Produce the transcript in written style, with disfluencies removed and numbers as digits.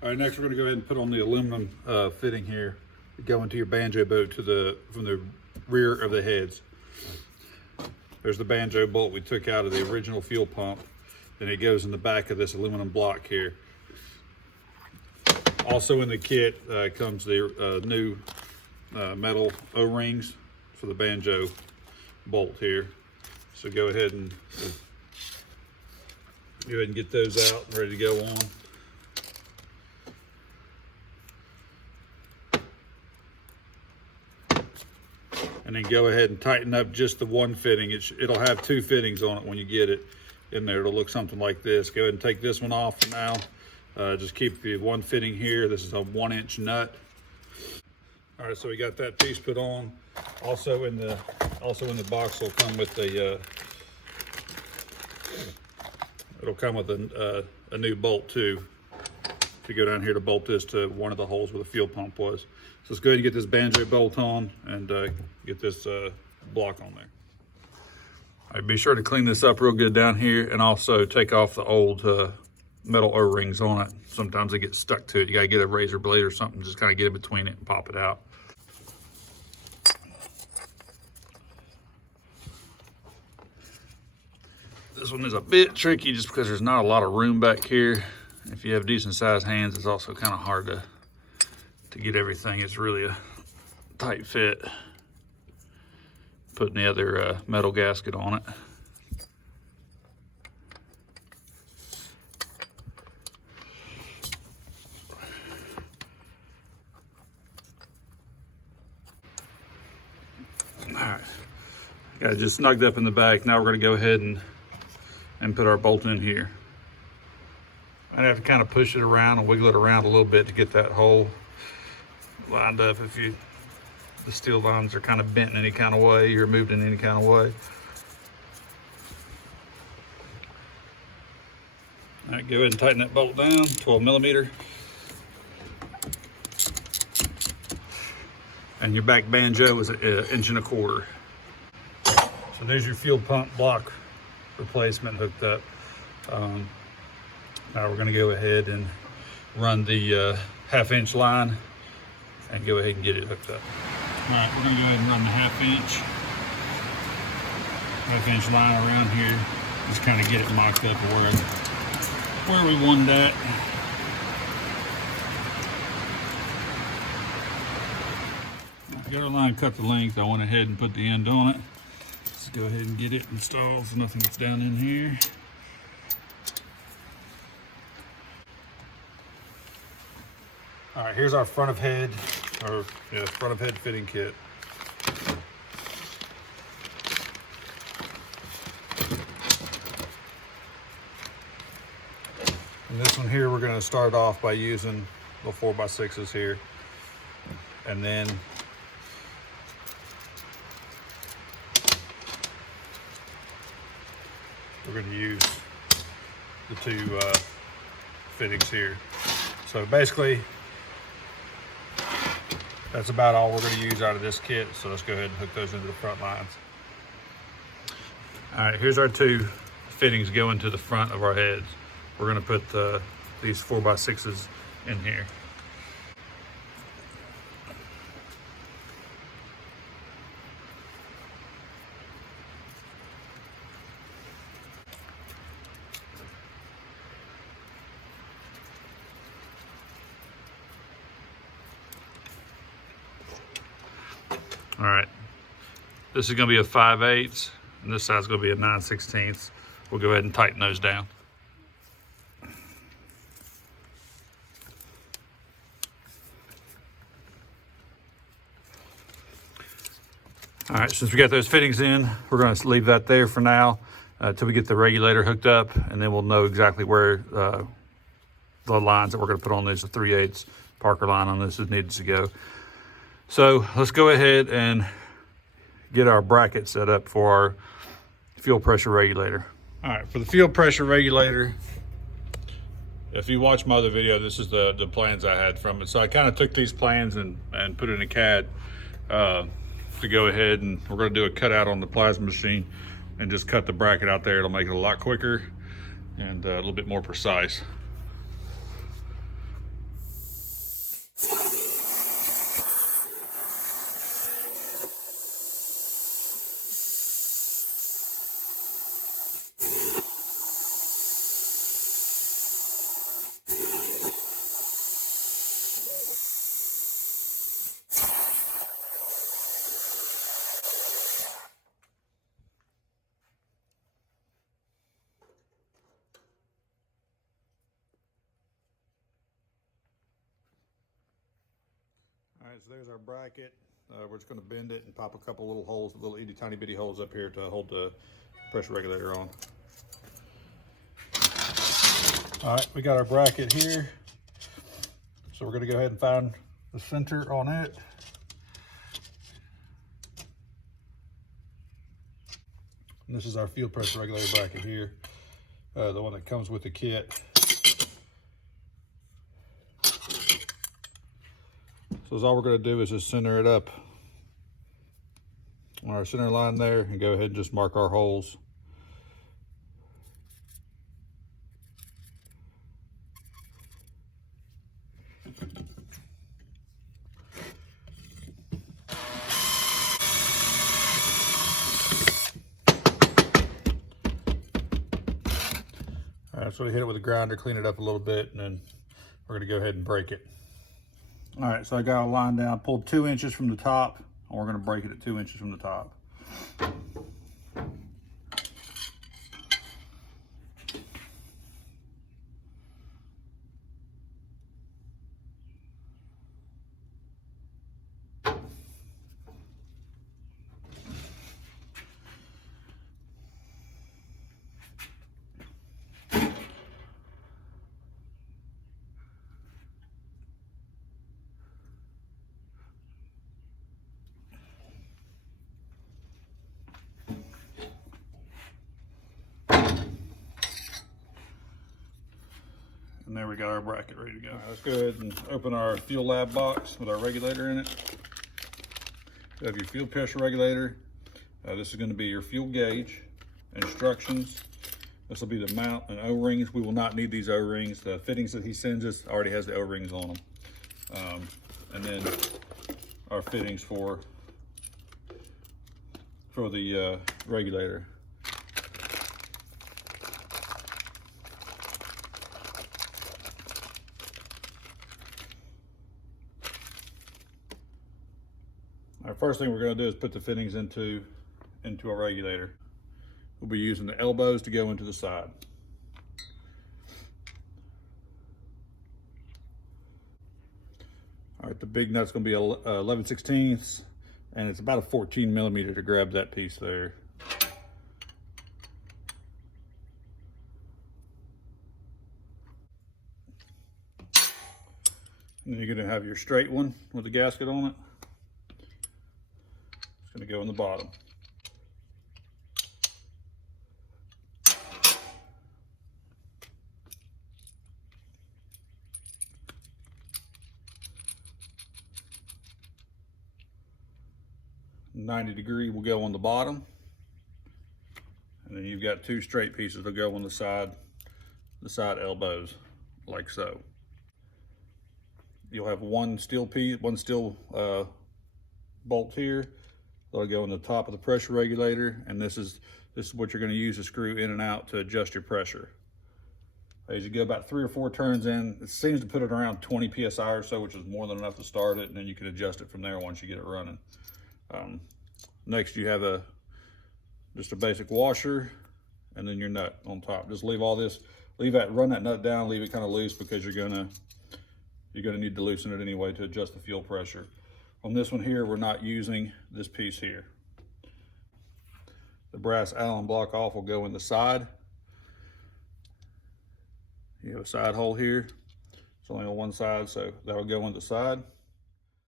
All right, next we're going to go ahead and put on the aluminum fitting here to go into your banjo boat from the rear of the heads. There's the banjo bolt we took out of the original fuel pump, and it goes in the back of this aluminum block here. Also in the kit comes the new metal O-rings for the banjo bolt here. So go ahead and get those out, ready to go on. And then go ahead and tighten up just the one fitting. It'll have two fittings on it when you get it in there. It'll look something like this. Go ahead and take this one off for now. Just keep the one fitting here. This is a 1-inch nut. All right, so we got that piece put on. Also in the box will come with a new bolt too, to go down here to bolt this to one of the holes where the fuel pump was. So let's go ahead and get this banjo bolt on and get this block on there. All right, be sure to clean this up real good down here, and also take off the old metal O-rings on it. Sometimes they get stuck to it. You gotta get a razor blade or something, just kind of get in between it and pop it out. This one is a bit tricky just because there's not a lot of room back here. If you have decent sized hands, it's also kind of hard to get everything. It's really a tight fit. Putting the other metal gasket on it. All right, got it just snugged up in the back. Now we're going to go ahead and put our bolt in here. I'd have to kind of push it around and wiggle it around a little bit to get that hole lined up. If the steel lines are kind of bent in any kind of way or moved in any kind of way. All right, go ahead and tighten that bolt down, 12 millimeter. And your back banjo is 1.25 inches. So there's your fuel pump block replacement hooked up. Now we're going to go ahead and run the 1/2 inch line and go ahead and get it hooked up. All right, we're going to go ahead and run the 1/2 inch line around here. Just kind of get it mocked up where we want that. Got our line cut the length. I went ahead and put the end on it. Let's go ahead and get it installed so nothing gets down in here. All right, here's our front of head fitting kit. And this one here, we're going to start off by using the 4x6s here, and then we're going to use the two fittings here. So basically, that's about all we're going to use out of this kit. So let's go ahead and hook those into the front lines. All right, here's our two fittings going to the front of our heads. We're going to put these 4x6s in here. All right, this is going to be a 5/8, and this side's going to be a 9/16. We'll go ahead and tighten those down. All right, since we got those fittings in, we're going to leave that there for now until we get the regulator hooked up, and then we'll know exactly where the lines that we're going to put on this, the 3/8 Parker line on this, is needed to go. So let's go ahead and get our bracket set up for our fuel pressure regulator. All right, for the fuel pressure regulator, if you watch my other video, this is the plans I had from it. So I kind of took these plans and put it in a CAD to go ahead, and we're going to do a cutout on the plasma machine and just cut the bracket out there. It'll make it a lot quicker and a little bit more precise. right, so there's our bracket. We're just going to bend it and pop a couple little holes, little itty tiny bitty holes up here to hold the pressure regulator on. All right, we got our bracket here. So we're going to go ahead and find the center on it. And this is our field pressure regulator bracket here, the one that comes with the kit. So all we're going to do is just center it up on our center line there and go ahead and just mark our holes. All right, so we hit it with a grinder, clean it up a little bit, and then we're going to go ahead and break it. All right, so I got a line down, pulled 2 inches from the top, and we're gonna break it at 2 inches from the top. And there we got our bracket ready to go. All right, let's go ahead and open our fuel lab box with our regulator in it. You have your fuel pressure regulator. This is going to be your fuel gauge, instructions. This will be the mount and O-rings. We will not need these O-rings. The fittings that he sends us already has the O-rings on them. And then our fittings for the regulator. Our first thing we're going to do is put the fittings into our regulator. We'll be using the elbows to go into the side. All right, the big nut's going to be 11/16, and it's about a 14 millimeter to grab that piece there. And then you're going to have your straight one with the gasket on it. It's going to go in the bottom. .90 will go on the bottom, and then you've got 2 straight pieces that go on the side elbows, like so. You'll have one steel piece, one steel bolt here that'll go on the top of the pressure regulator, and this is what you're going to use to screw in and out to adjust your pressure. As you go about 3 or 4 turns in, it seems to put it around 20 psi or so, which is more than enough to start it, and then you can adjust it from there once you get it running. Next, you have just a basic washer, and then your nut on top. Just leave all this, run that nut down, leave it kind of loose, because you're gonna need to loosen it anyway to adjust the fuel pressure. On this one here, we're not using this piece here. The brass Allen block off will go in the side. You have a side hole here. It's only on one side, so that'll go in the side.